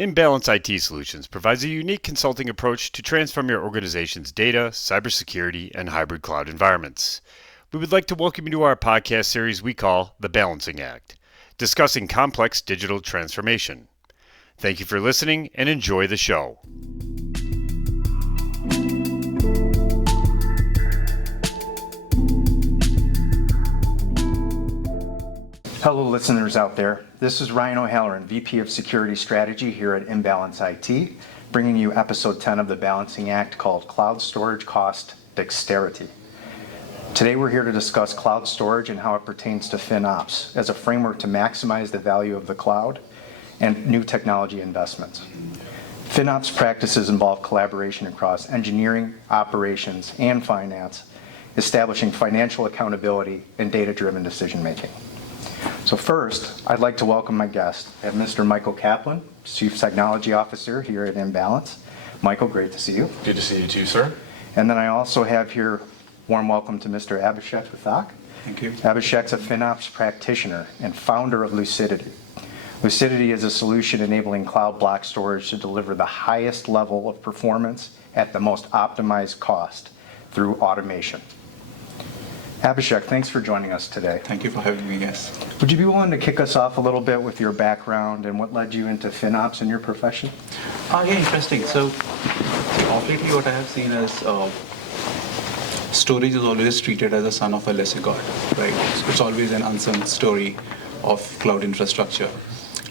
Imbalance IT Solutions provides a unique consulting approach to transform your organization's data, cybersecurity, and hybrid cloud environments. We would like to welcome you to our podcast series we call The Balancing Act, discussing complex digital transformation. Thank you for listening and enjoy the show. Hello, listeners out there. This is Ryan O'Halloran, VP of Security Strategy here at Imbalance IT, bringing you episode 10 of the Balancing Act called Cloud Storage Cost Dexterity. Today we're here to discuss cloud storage and how it pertains to FinOps as a framework to maximize the value of the cloud and new technology investments. FinOps practices involve collaboration across engineering, operations, and finance, establishing financial accountability and data-driven decision-making. So first, I'd like to welcome my guest, Mr. Michael Caplan, Chief Technology Officer here at Imbalance. Michael, great to see you. Good to see you too, sir. And then I also have here warm welcome to Mr. Abhishek Pathak. Thank you. Abhishek's a FinOps practitioner and founder of Lucidity. Lucidity is a solution enabling cloud block storage to deliver the highest level of performance at the most optimized cost through automation. Abhishek, thanks for joining us today. Thank you for having me, yes. Would you be willing to kick us off a little bit with your background and what led you into FinOps in your profession? Yeah, interesting. So, lately what I have seen is storage is always treated as a son of a lesser god, right? It's always an unsung story of cloud infrastructure.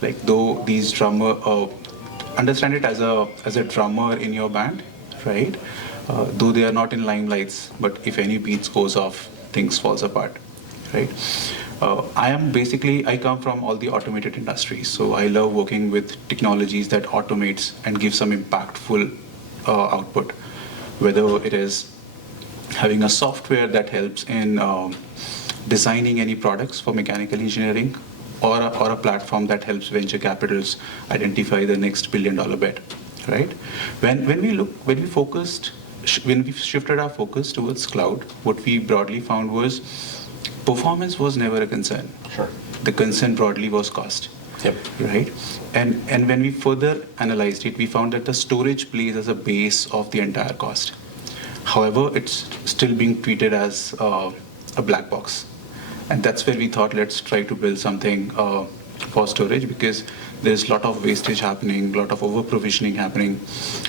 Like, though these understand it as a drummer in your band, right? Though they are not in limelights, but if any beats goes off, things falls apart, right? I come from all the automated industries, so I love working with technologies that automates and gives some impactful output, whether it is having a software that helps in designing any products for mechanical engineering, or a platform that helps venture capitals identify the next billion-dollar bet, right? When we shifted our focus towards cloud, what we broadly found was performance was never a concern. Sure. The concern broadly was cost. Yep. Right? And when we further analyzed it, we found that the storage plays as a base of the entire cost. However, it's still being treated as a black box. And that's where we thought, let's try to build something for storage, because there's a lot of wastage happening, a lot of over-provisioning happening,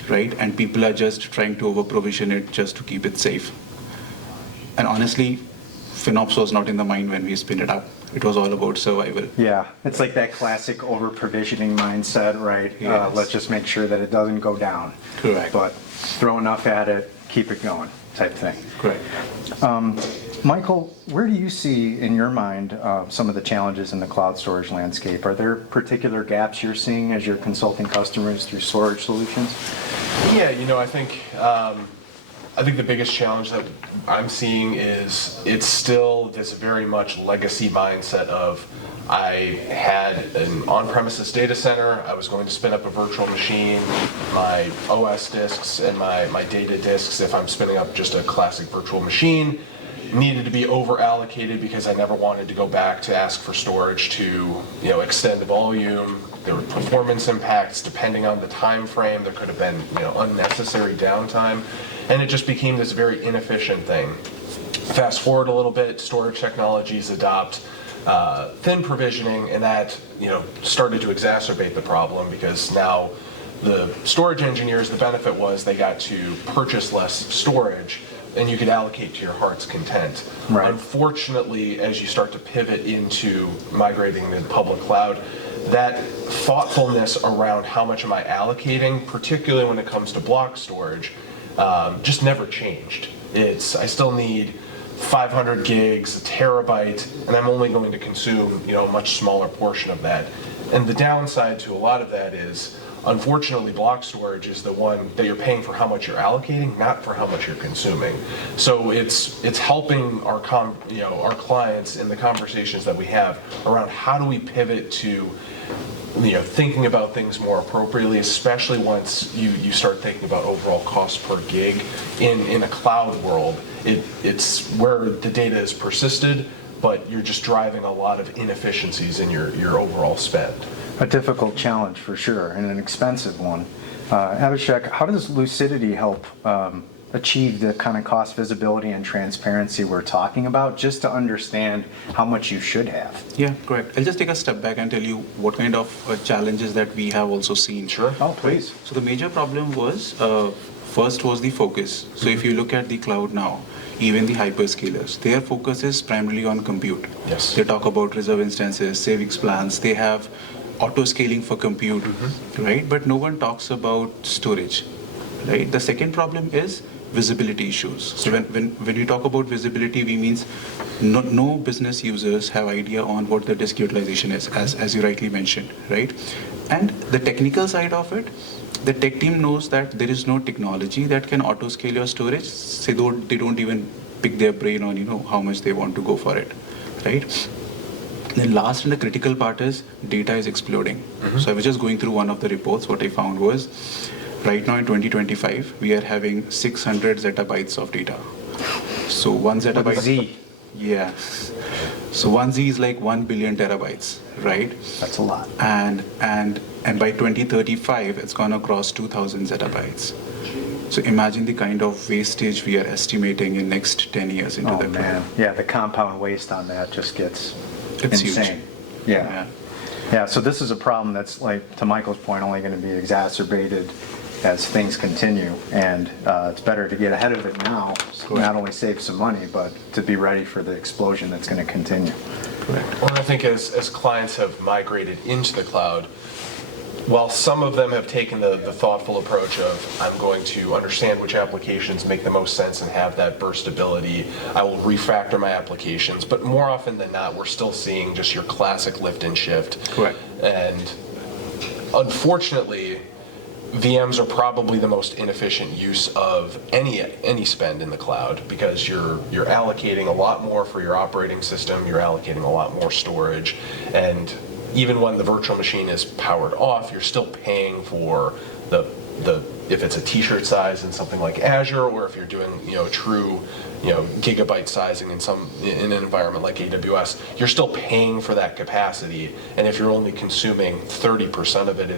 right? And people are just trying to over-provision it just to keep it safe. And honestly, FinOps was not in the mind when we spin it up. It was all about survival. Yeah, it's like that classic over-provisioning mindset, right? Yes. Let's just make sure that it doesn't go down. Correct. But throw enough at it, keep it going, type thing. Correct. Michael, where do you see, in your mind, some of the challenges in the cloud storage landscape? Are there particular gaps you're seeing as you're consulting customers through storage solutions? Yeah, I think the biggest challenge that I'm seeing is it's still this very much legacy mindset of I had an on-premises data center, I was going to spin up a virtual machine, my OS disks and my data disks, if I'm spinning up just a classic virtual machine, needed to be over allocated because I never wanted to go back to ask for storage to extend the volume. There were performance impacts depending on the time frame. There could have been unnecessary downtime, and it just became this very inefficient thing. Fast forward a little bit, storage technologies adopt thin provisioning, and that started to exacerbate the problem, because now the storage engineers, the benefit was they got to purchase less storage and you could allocate to your heart's content. Right. Unfortunately, as you start to pivot into migrating to the public cloud, that thoughtfulness around how much am I allocating, particularly when it comes to block storage, just never changed. I still need 500 gigs, a terabyte, and I'm only going to consume a much smaller portion of that. And the downside to a lot of that is, unfortunately, block storage is the one that you're paying for how much you're allocating, not for how much you're consuming. So it's helping our clients in the conversations that we have around how do we pivot to thinking about things more appropriately, especially once you start thinking about overall cost per gig in a cloud world. It's where the data is persisted, but you're just driving a lot of inefficiencies in your overall spend. A difficult challenge for sure, and an expensive one. Abhishek, how does Lucidity help achieve the kind of cost visibility and transparency we're talking about, just to understand how much you should have? Yeah, correct. I'll just take a step back and tell you what kind of challenges that we have also seen. Sure. Oh, please. So the major problem was, first was the focus. So if you look at the cloud now, even the hyperscalers, their focus is primarily on compute. Yes. They talk about reserve instances, savings plans, they have auto scaling for compute, right? But no one talks about storage, right? The second problem is visibility issues. So when we talk about visibility, we means no business users have idea on what the disk utilization is, as you rightly mentioned, right? And the technical side of it, the tech team knows that there is no technology that can auto scale your storage. They don't even pick their brain on how much they want to go for it, right? Then last and the critical part is data is exploding. So I was just going through one of the reports. What I found was, right now in 2025, we are having 600 zettabytes of data. So one zettabyte. Z. Yeah. So one Z is like 1 billion terabytes, right? That's a lot. And by 2035, it's gonna cross 2,000 zettabytes. So imagine the kind of wastage we are estimating in next 10 years into the Oh cloud. man, yeah, the compound waste on that just gets It's insane. huge. Yeah. Yeah, so this is a problem that's, like, to Michael's point, only going to be exacerbated as things continue. And it's better to get ahead of it now, so not only save some money, but to be ready for the explosion that's going to continue. Correct. Well, I think as clients have migrated into the cloud, while some of them have taken the thoughtful approach of, I'm going to understand which applications make the most sense and have that burstability, I will refactor my applications, but more often than not, we're still seeing just your classic lift and shift. Correct. And unfortunately, VMs are probably the most inefficient use of any spend in the cloud, because you're allocating a lot more for your operating system, you're allocating a lot more storage, and even when the virtual machine is powered off, you're still paying for the if it's a t-shirt size in something like Azure, or if you're doing true gigabyte sizing in an environment like AWS, you're still paying for that capacity. And if you're only consuming 30% of it,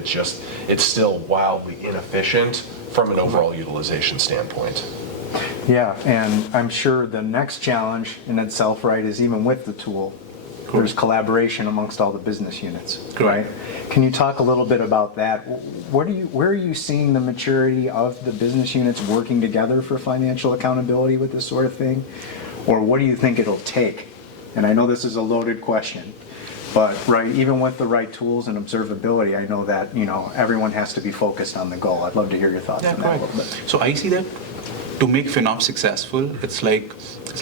it's still wildly inefficient from an overall utilization standpoint. Yeah, and I'm sure the next challenge in itself, right, is even with the tool, there's collaboration amongst all the business units, right? Can you talk a little bit about that? Where are you seeing the maturity of the business units working together for financial accountability with this sort of thing? Or what do you think it'll take? And I know this is a loaded question, but right, even with the right tools and observability, I know that everyone has to be focused on the goal. I'd love to hear your thoughts on that a little bit. So I see that to make FinOps successful, it's like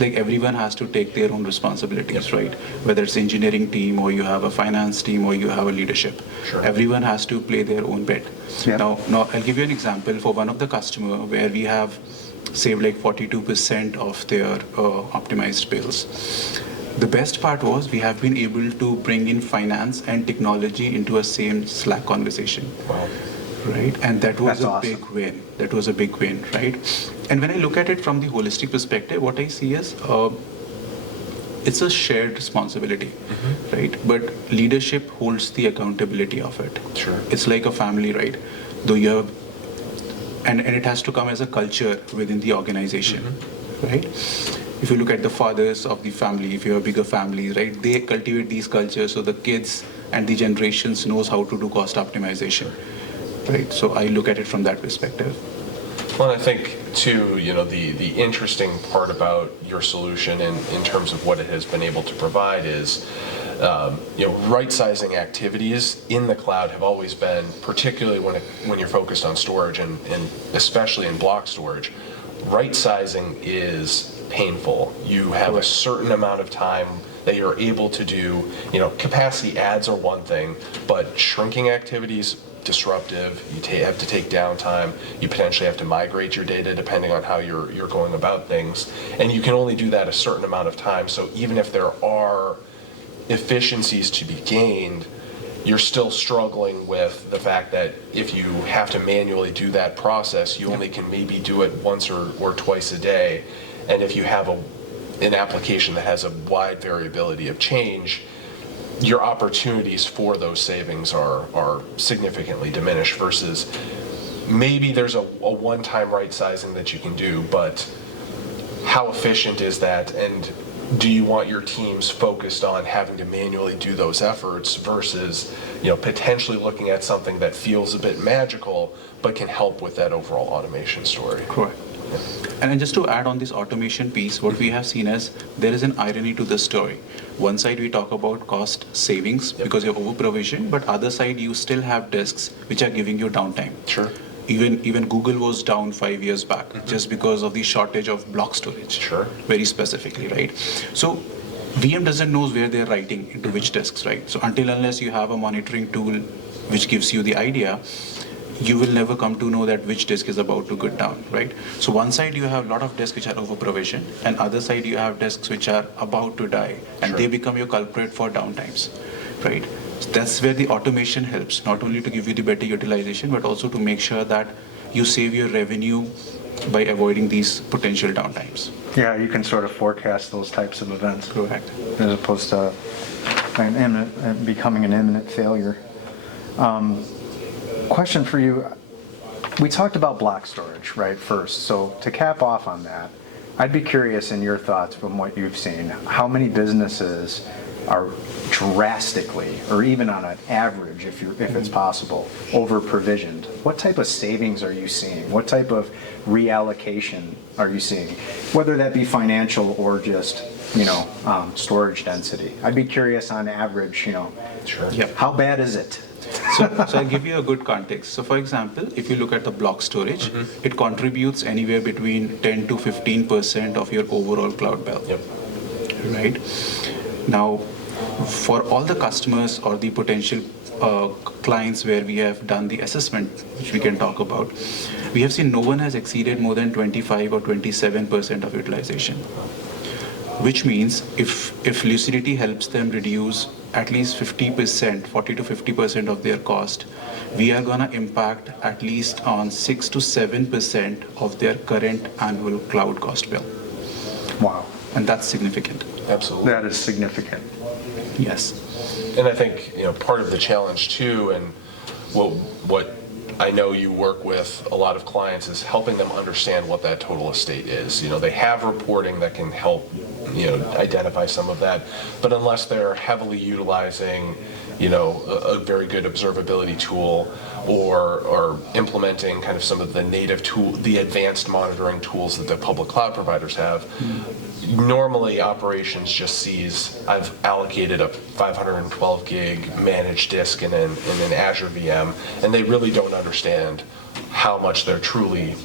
everyone has to take their own responsibilities, right? Whether it's engineering team, or you have a finance team, or you have a leadership. Sure. Everyone has to play their own bit. Yeah. Now I'll give you an example for one of the customer where we have saved like 42% of their optimized bills. The best part was we have been able to bring in finance and technology into a same Slack conversation. Wow. Right, and that was That's a awesome. big win. That was a big win, right? And when I look at it from the holistic perspective, what I see is it's a shared responsibility, right? But leadership holds the accountability of it. Sure. It's like a family, right? Though you have, and it has to come as a culture within the organization, right? If you look at the fathers of the family, if you have bigger families, right, they cultivate these cultures so the kids and the generations knows how to do cost optimization. Right, so I look at it from that perspective. Well, and I think too, the interesting part about your solution in terms of what it has been able to provide is, right-sizing activities in the cloud have always been, particularly when you're focused on storage and especially in block storage, right-sizing is painful. You have a certain amount of time that you're able to do, capacity adds are one thing, but shrinking activities, disruptive, you have to take downtime, you potentially have to migrate your data depending on how you're going about things, and you can only do that a certain amount of time. So even if there are efficiencies to be gained, you're still struggling with the fact that if you have to manually do that process, you only can maybe do it once or twice a day. And if you have an application that has a wide variability of change, your opportunities for those savings are significantly diminished versus maybe there's a one-time right sizing that you can do, but how efficient is that, and do you want your teams focused on having to manually do those efforts versus, potentially looking at something that feels a bit magical but can help with that overall automation story? Correct. And just to add on this automation piece, what we have seen is there is an irony to the story. One side we talk about cost savings because you're over provisioned, but other side you still have disks which are giving you downtime. Sure. Even Google was down 5 years back just because of the shortage of block storage. Sure. Very specifically, right? So VM doesn't know where they're writing into which disks, right? So unless you have a monitoring tool which gives you the idea, you will never come to know that which disk is about to go down, right? So one side you have a lot of disks which are over provisioned, and other side you have disks which are about to die, and they become your culprit for downtimes, right? So that's where the automation helps, not only to give you the better utilization, but also to make sure that you save your revenue by avoiding these potential downtimes. Yeah, you can sort of forecast those types of events. Correct. As opposed to becoming an imminent failure. Question for you. We talked about block storage, right, first. So to cap off on that, I'd be curious in your thoughts from what you've seen, how many businesses are drastically, or even on an average, if it's possible, over provisioned? What type of savings are you seeing? What type of reallocation are you seeing? Whether that be financial or just, storage density. I'd be curious on average, Sure. Yep. how bad is it? So I'll give you a good context. So for example, if you look at the block storage, it contributes anywhere between 10 to 15% of your overall cloud bill. Yep. Right? Now, for all the customers or the potential clients where we have done the assessment, which we can talk about, we have seen no one has exceeded more than 25 or 27% of utilization. Which means if Lucidity helps them reduce at least 50%, 40 to 50% of their cost, we are going to impact at least on 6 to 7% of their current annual cloud cost bill. Wow. And that's significant. Absolutely. That is significant. Yes. And I think, part of the challenge too, and what I know you work with a lot of clients, is helping them understand what that total estate is. They have reporting that can help, identify some of that, but unless they're heavily utilizing, a very good observability tool or implementing kind of some of the native tool, the advanced monitoring tools that the public cloud providers have, normally operations just sees, I've allocated a 512 gig managed disk in an Azure VM, and they really don't understand how much they're truly,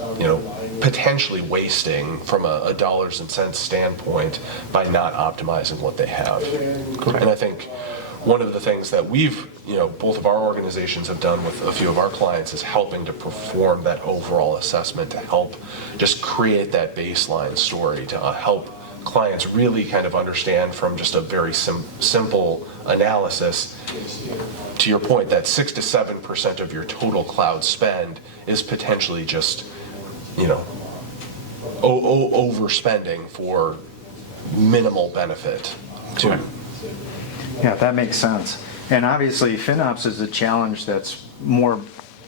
potentially wasting from a dollars and cents standpoint by not optimizing what they have. Correct. And I think one of the things that we've, both of our organizations have done with a few of our clients is helping to perform that overall assessment to help just create that baseline story to help clients really kind of understand from just a very simple analysis, to your point, that 6 to 7% of your total cloud spend is potentially just, overspending for minimal benefit. Correct. Yeah, that makes sense. And obviously, FinOps is a challenge that's more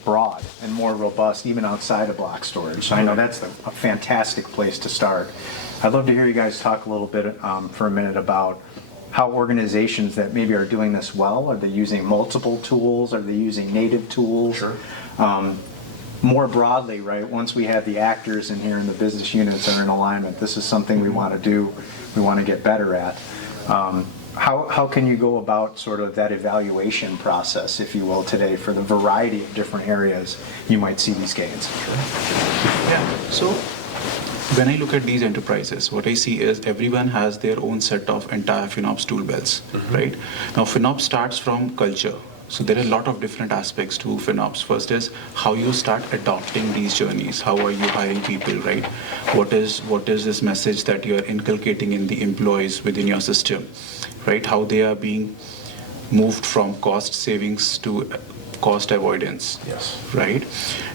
broad and more robust, even outside of block storage. So I know that's a fantastic place to start. I'd love to hear you guys talk a little bit for a minute about how organizations that maybe are doing this well, are they using multiple tools? Are they using native tools? Sure. More broadly, right, once we have the actors in here and the business units are in alignment, this is something we want to do, we want to get better at. How can you go about sort of that evaluation process, if you will, today for the variety of different areas you might see these gains? Yeah. So when I look at these enterprises, what I see is everyone has their own set of entire FinOps tool belts, right? Now, FinOps starts from culture. So there are a lot of different aspects to FinOps. First is how you start adopting these journeys. How are you hiring people, right? What is this message that you're inculcating in the employees within your system, right? How they are being moved from cost savings to cost avoidance. Yes. Right?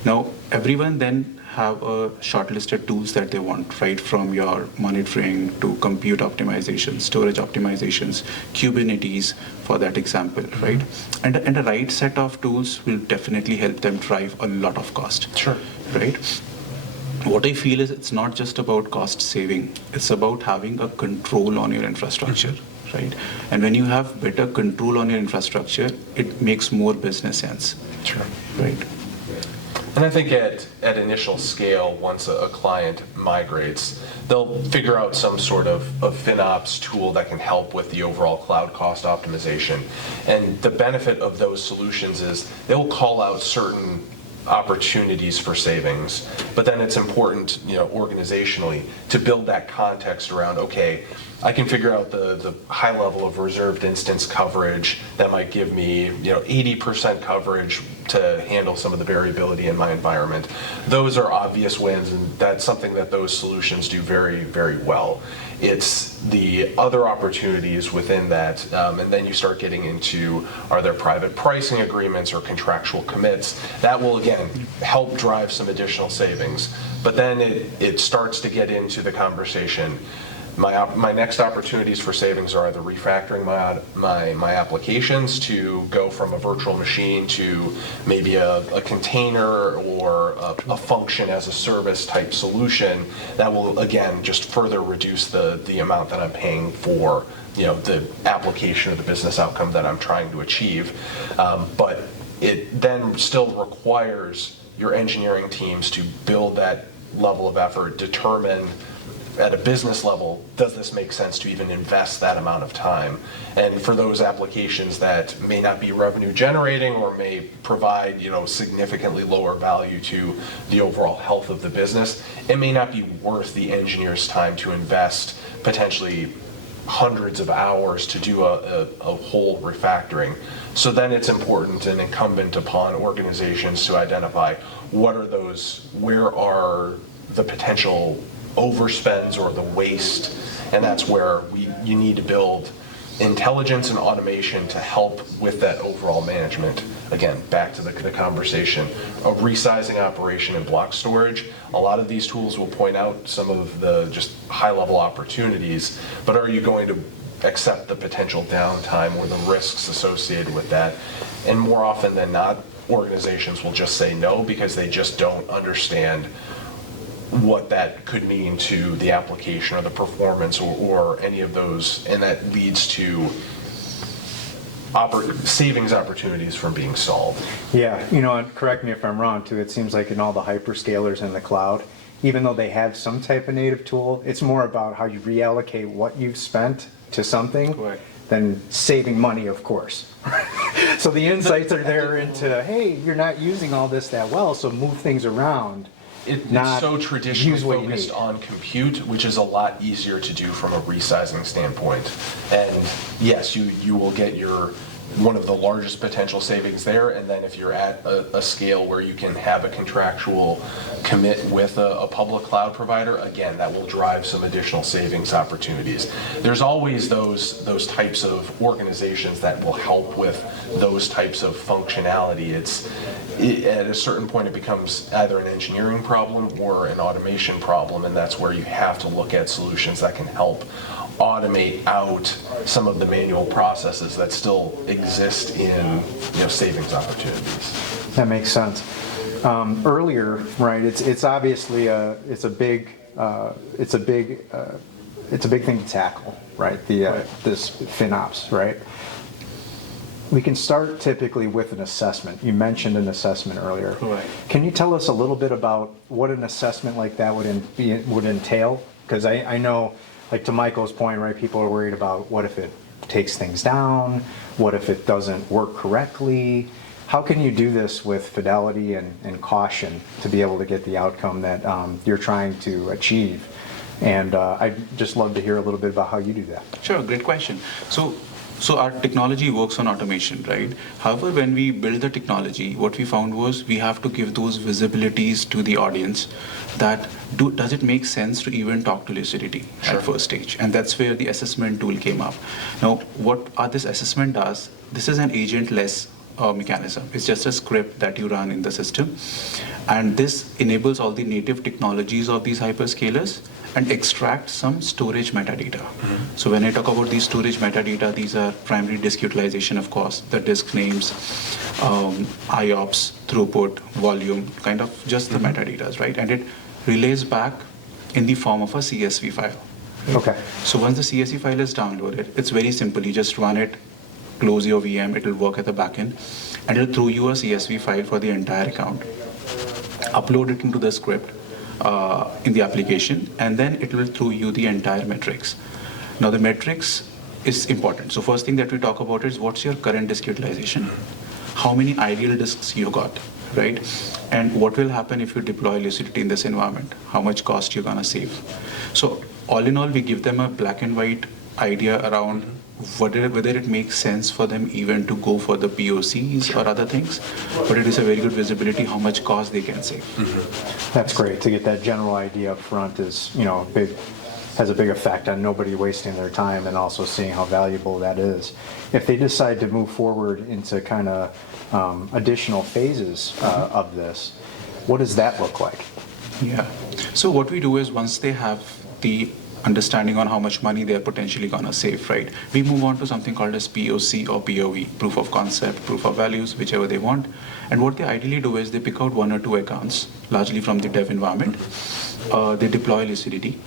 Now, everyone then have a shortlisted tools that they want, right? From your monitoring to compute optimization, storage optimizations, Kubernetes, for that example, right? And the right set of tools will definitely help them drive a lot of cost. Sure. Right? What I feel is it's not just about cost saving, it's about having a control on your infrastructure, right? And when you have better control on your infrastructure, it makes more business sense. Sure. Right. And I think at initial scale, once a client migrates, they'll figure out some sort of FinOps tool that can help with the overall cloud cost optimization. And the benefit of those solutions is they'll call out certain opportunities for savings, but then it's important, organizationally, to build that context around, okay, I can figure out the high level of reserved instance coverage that might give me 80% coverage to handle some of the variability in my environment. Those are obvious wins, and that's something that those solutions do very, very well. It's the other opportunities within that, and then you start getting into, are there private pricing agreements or contractual commits? That will, again, help drive some additional savings. But then it starts to get into the conversation. My next opportunities for savings are either refactoring my applications to go from a virtual machine to maybe a container or a function as a service type solution that will, again, just further reduce the amount that I'm paying for the application or the business outcome that I'm trying to achieve. But it then still requires your engineering teams to build that level of effort, determine at a business level, does this make sense to even invest that amount of time? And for those applications that may not be revenue generating or may provide, significantly lower value to the overall health of the business, it may not be worth the engineer's time to invest potentially hundreds of hours to do a whole refactoring. So then it's important and incumbent upon organizations to identify where are the potential overspends or the waste, and that's where you need to build intelligence and automation to help with that overall management. Again, back to the conversation of resizing operation and block storage. A lot of these tools will point out some of the just high-level opportunities, but are you going to accept the potential downtime or the risks associated with that? And more often than not, organizations will just say no because they just don't understand what that could mean to the application or the performance or any of those, and that leads to savings opportunities from being solved. Yeah, and correct me if I'm wrong too, it seems like in all the hyperscalers in the cloud, even though they have some type of native tool, it's more about how you reallocate what you've spent to something than saving money, of course. So the insights are there into, hey, you're not using all this that well, so move things around. It's so traditionally focused on compute, which is a lot easier to do from a resizing standpoint. And yes, you will get one of the largest potential savings there, and then if you're at a scale where you can have a contractual commit with a public cloud provider, again, that will drive some additional savings opportunities. There's always those types of organizations that will help with those types of functionality. At a certain point, it becomes either an engineering problem or an automation problem, and that's where you have to look at solutions that can help automate out some of the manual processes that still exist in savings opportunities. That makes sense. Earlier, right? It's obviously it's a big thing to tackle, right? This FinOps, right? We can start typically with an assessment. You mentioned an assessment earlier. Right. Can you tell us a little bit about what an assessment like that would entail? Because I know, like to Michael's point, right? People are worried about what if it takes things down? What if it doesn't work correctly? How can you do this with fidelity and caution to be able to get the outcome that you're trying to achieve? And I'd just love to hear a little bit about how you do that. Sure, great question. So our technology works on automation, right? However, when we build the technology, what we found was we have to give those visibilities to the audience that does it make sense to even talk to Lucidity at first stage? And that's where the assessment tool came up. Now, what this assessment does, this is an agentless mechanism. It's just a script that you run in the system. And this enables all the native technologies of these hyperscalers and extract some storage metadata. So when I talk about these storage metadata, these are primary disk utilization, of course, the disk names, IOPS, throughput, volume, kind of just the metadatas, right? And it relays back in the form of a CSV file. Okay. So once the CSV file is downloaded, it's very simple. You just run it, close your VM, it will work at the backend, and it'll throw you a CSV file for the entire account. Upload it into the script in the application, and then it will throw you the entire metrics. Now the metrics is important. So first thing that we talk about is what's your current disk utilization? How many ideal disks you got, right? And what will happen if you deploy Lucidity in this environment? How much cost you're gonna save? So all in all, we give them a black and white idea around whether it makes sense for them even to go for the POCs or other things, but it is a very good visibility how much cost they can save. That's great. To get that general idea up front is, has a big effect on nobody wasting their time and also seeing how valuable that is. If they decide to move forward into kind of additional phases of this, what does that look like? Yeah. So what we do is once they have the understanding on how much money they're potentially going to save, right? We move on to something called as POC or POV, proof of concept, proof of values, whichever they want. And what they ideally do is they pick out 1 or 2 accounts, largely from the dev environment. They deploy Lucidity,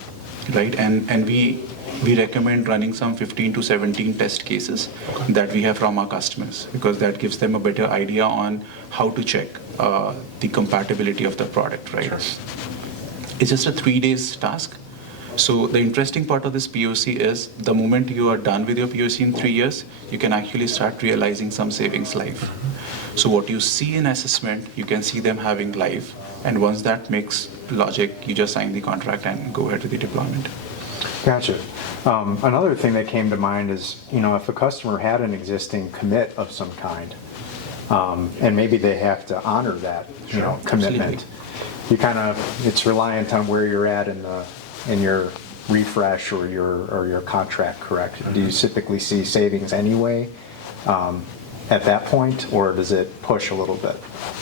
right? And we recommend running some 15 to 17 test cases that we have from our customers, because that gives them a better idea on how to check the compatibility of the product, right? Sure. It's just a 3 days task. So the interesting part of this POC is the moment you are done with your POC in 3 years, you can actually start realizing some savings live. So what you see in assessment, you can see them having live. And once that makes logic, you just sign the contract and go ahead with the deployment. Gotcha. Another thing that came to mind is, if a customer had an existing commit of some kind, and maybe they have to honor that, commitment, it's reliant on where you're at in your refresh or your contract, correct? Do you typically see savings anyway at that point, or does it push a little bit?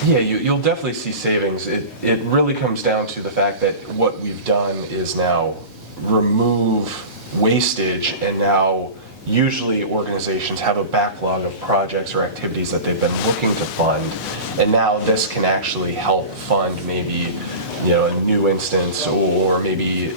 Yeah, you'll definitely see savings. It really comes down to the fact that what we've done is now remove wastage, and now usually organizations have a backlog of projects or activities that they've been looking to fund, and now this can actually help fund maybe a new instance, or maybe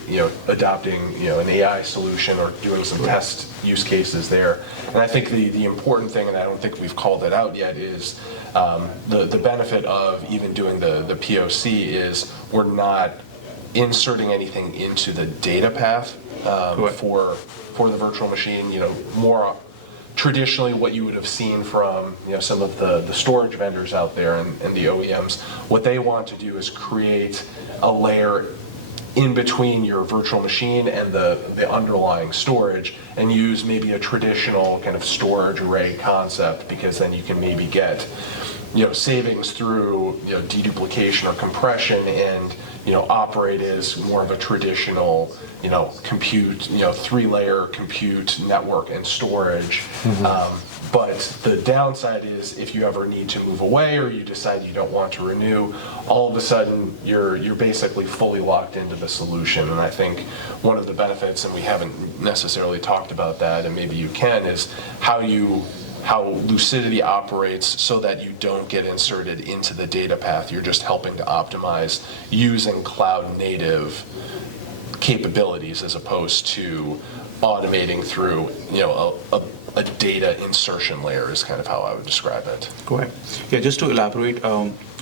adopting an AI solution or doing some test use cases there. And I think the important thing, and I don't think we've called it out yet, is the benefit of even doing the POC is we're not inserting anything into the data path for the virtual machine. More traditionally what you would have seen from some of the storage vendors out there and the OEMs, what they want to do is create a layer in between your virtual machine and the underlying storage, and use maybe a traditional kind of storage array concept, because then you can maybe get savings through deduplication or compression, and operate as more of a traditional compute, 3-layer compute network and storage. But the downside is if you ever need to move away or you decide you don't want to renew, all of a sudden you're basically fully locked into the solution. And I think one of the benefits, and we haven't necessarily talked about that, and maybe you can, is how Lucidity operates so that you don't get inserted into the data path. You're just helping to optimize using cloud native capabilities as opposed to automating through a data insertion layer, is kind of how I would describe it. Go ahead. Yeah, just to elaborate,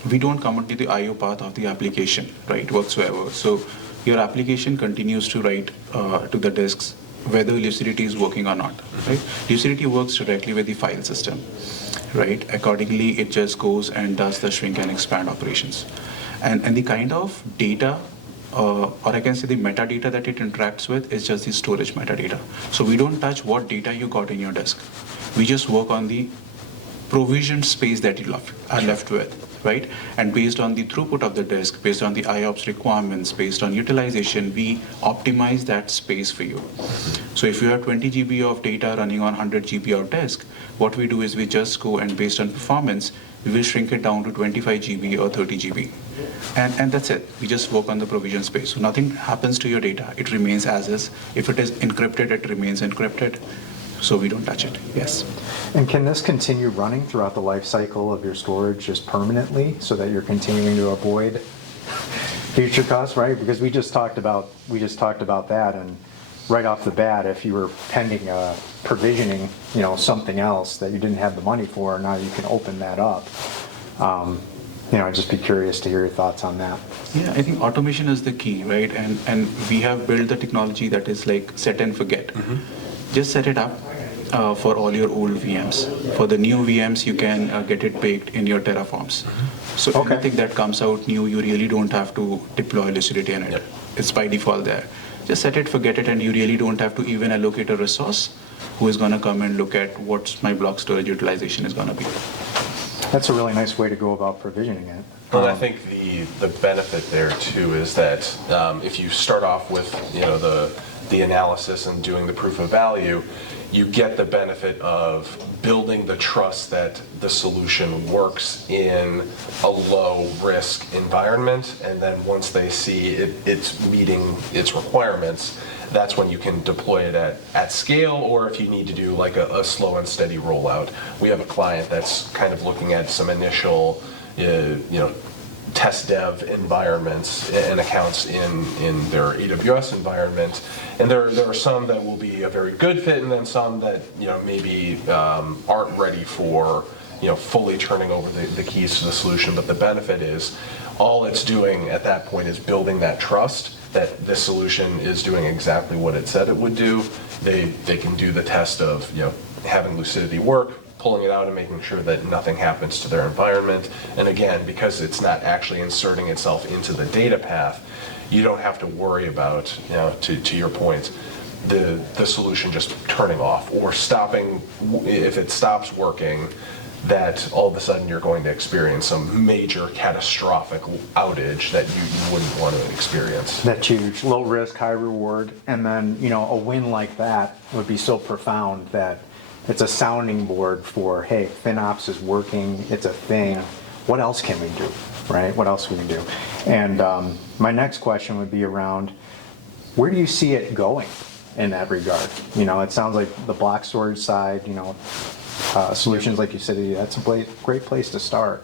we don't come into the IO path of the application, right, whatsoever. So your application continues to write to the disks whether Lucidity is working or not, right? Lucidity works directly with the file system, right? Accordingly, it just goes and does the shrink and expand operations. And the kind of data, or I can say the metadata that it interacts with, is just the storage metadata. So we don't touch what data you got in your disk. We just work on the provisioned space that you are left with, right? And based on the throughput of the disk, based on the IOPS requirements, based on utilization, we optimize that space for you. So if you have 20 GB of data running on 100 GB of disk, what we do is we just go and based on performance, we will shrink it down to 25 GB or 30 GB. And that's it. We just work on the provision space. So nothing happens to your data. It remains as is. If it is encrypted, it remains encrypted. So we don't touch it, yes. And can this continue running throughout the life cycle of your storage just permanently so that you're continuing to avoid future costs, right? Because we just talked about that, and right off the bat, if you were pending provisioning, something else that you didn't have the money for, now you can open that up. I'd just be curious to hear your thoughts on that. Yeah, I think automation is the key, right? And we have built the technology that is like set and forget. Just set it up for all your old VMs. For the new VMs, you can get it baked in your Terraforms. So anything that comes out new, you really don't have to deploy Lucidity in it. Yep. It's by default there. Just set it, forget it, and you really don't have to even allocate a resource who is going to come and look at what my block storage utilization is going to be. That's a really nice way to go about provisioning it. And I think the benefit there too is that if you start off with the analysis and doing the proof of value, you get the benefit of building the trust that the solution works in a low risk environment, and then once they see it's meeting its requirements, that's when you can deploy it at scale, or if you need to do like a slow and steady rollout. We have a client that's kind of looking at some initial test dev environments and accounts in their AWS environment, and there are some that will be a very good fit, and then some that maybe aren't ready for fully turning over the keys to the solution. But the benefit is all it's doing at that point is building that trust that this solution is doing exactly what it said it would do. They can do the test of having Lucidity work, pulling it out and making sure that nothing happens to their environment. And again, because it's not actually inserting itself into the data path, you don't have to worry about, to your point, the solution just turning off or stopping. If it stops working, that all of a sudden you're going to experience some major catastrophic outage that you wouldn't want to experience. That's huge. Low risk, high reward. And then, a win like that would be so profound that it's a sounding board for, hey, FinOps is working, it's a thing. What else can we do, right? What else can we do? And my next question would be around, where do you see it going in that regard? It sounds like the block storage side, solutions like you said, that's a great place to start.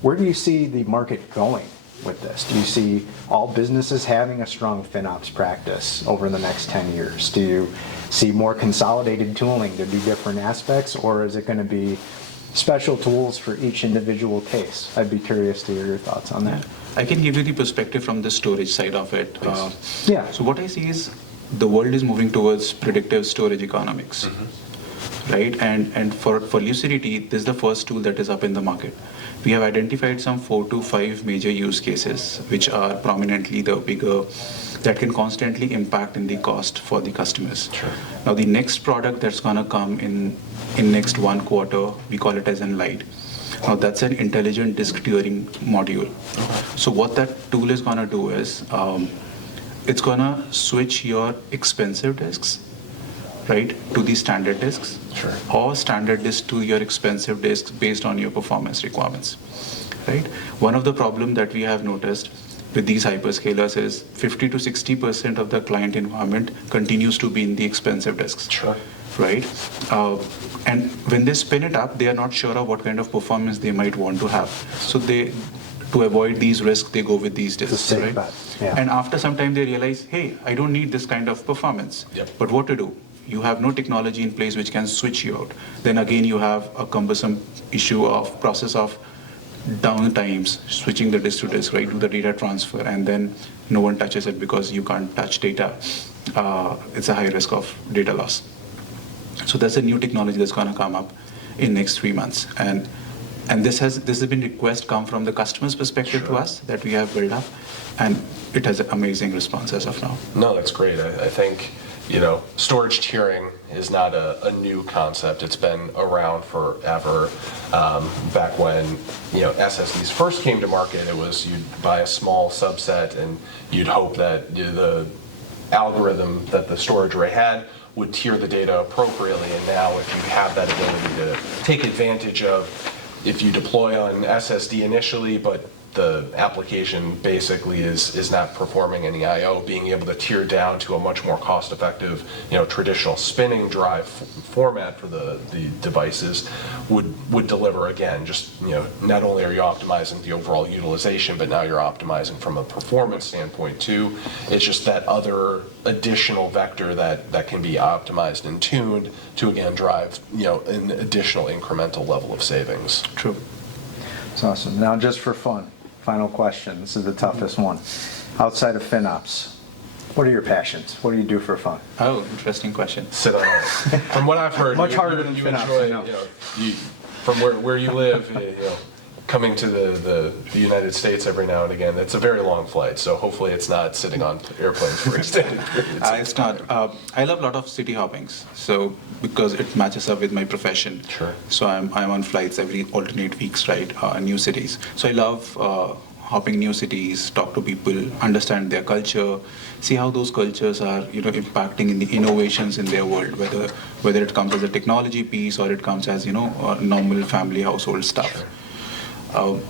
Where do you see the market going with this? Do you see all businesses having a strong FinOps practice over the next 10 years? Do you see more consolidated tooling to do different aspects, or is it going to be special tools for each individual case? I'd be curious to hear your thoughts on that. I can give you the perspective from the storage side of it. Yeah. So what I see is the world is moving towards predictive storage economics, right? And for Lucidity, this is the first tool that is up in the market. We have identified some 4 to 5 major use cases, which are prominently the bigger, that can constantly impact in the cost for the customers. Sure. Now the next product that's gonna come in next 1 quarter, we call it as an Lite. Now that's an intelligent disk tiering module. So what that tool is gonna do is, it's gonna switch your expensive disks, right, to the standard disks, Sure. or standard disk to your expensive disks based on your performance requirements, right? One of the problem that we have noticed with these hyperscalers is 50 to 60% of the client environment continues to be in the expensive disks. Sure. Right? And when they spin it up, they are not sure of what kind of performance they might want to have. So to avoid these risks, they go with these disks, safe right? bet. Yeah. And after some time, they realize, hey, I don't need this kind of performance. Yep. But what to do? You have no technology in place which can switch you out. Then again, you have a cumbersome issue of process of downtimes, switching the disk to disk, right? Do the data transfer, and then no one touches it because you can't touch data. It's a high risk of data loss. So that's a new technology that's going to come up in next 3 months, and this has been request come from the customer's perspective to us that we have built up, and it has an amazing response as of now. No, that's great. I think storage tiering is not a new concept. It's been around forever. Back when SSDs first came to market, it was you'd buy a small subset and you'd hope that the algorithm that the storage array had would tier the data appropriately. And now if you have that ability to take advantage of, if you deploy on SSD initially, but the application basically is not performing any I/O, being able to tier down to a much more cost-effective, traditional spinning drive format for the devices would deliver again. Just not only are you optimizing the overall utilization, but now you're optimizing from a performance standpoint too. It's just that other additional vector that can be optimized and tuned to again drive an additional incremental level of savings. True. That's awesome. Now, just for fun, final question. This is the toughest one. Outside of FinOps, what are your passions? What do you do for fun? Oh, interesting question. Sit on it. From what I've heard, Much harder than FinOps, enjoy, I know. From where you live, coming to the United States every now and again. It's a very long flight, so hopefully it's not sitting on airplanes for extended periods. It's not. I love a lot of city hoppings, so because it matches up with my profession. Sure. So I'm on flights every alternate weeks, right? New cities. So I love hopping new cities, talk to people, understand their culture, see how those cultures are, impacting in the innovations in their world. Whether it comes as a technology piece or it comes as normal family household stuff. Sure.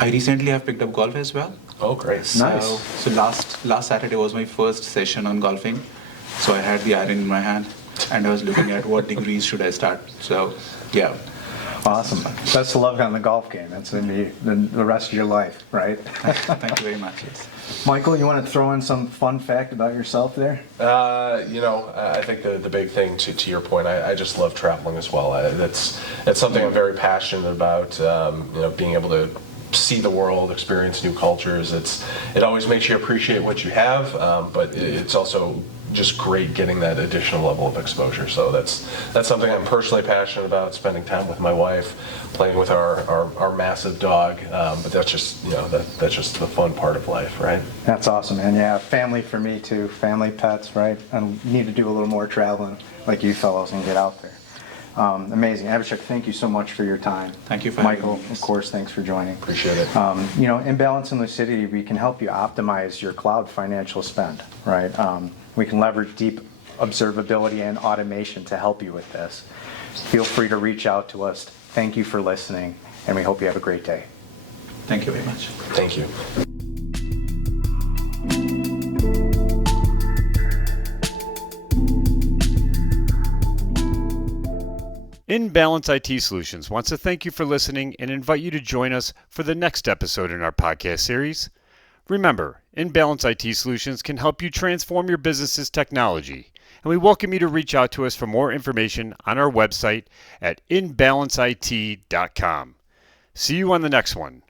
I recently have picked up golf as well. Oh, great. Nice. So last Saturday was my first session on golfing. So I had the iron in my hand and I was looking at what degrees should I start. So yeah. Awesome. Best of luck on the golf game. That's going to be the rest of your life, right? Thank you very much. Yes. Michael, you want to throw in some fun fact about yourself there? I think the big thing to your point, I just love traveling as well. That's something I'm very passionate about. Being able to see the world, experience new cultures. It always makes you appreciate what you have, but it's also just great getting that additional level of exposure. So that's something I'm personally passionate about, spending time with my wife, playing with our massive dog, but that's just that's just the fun part of life, right? That's awesome, man. Yeah, family for me too. Family, pets, right? I need to do a little more traveling like you fellows and get out there. Amazing. Abhishek, thank you so much for your time. Thank you for having Michael, me. of course, thanks for joining. Appreciate it. In Balance and Lucidity, we can help you optimize your cloud financial spend, right? We can leverage deep observability and automation to help you with this. Feel free to reach out to us. Thank you for listening, and we hope you have a great day. Thank you very much. Thank you. In Balance IT Solutions wants to thank you for listening and invite you to join us for the next episode in our podcast series. Remember, In Balance IT Solutions can help you transform your business's technology, and we welcome you to reach out to us for more information on our website at inbalanceit.com. See you on the next one.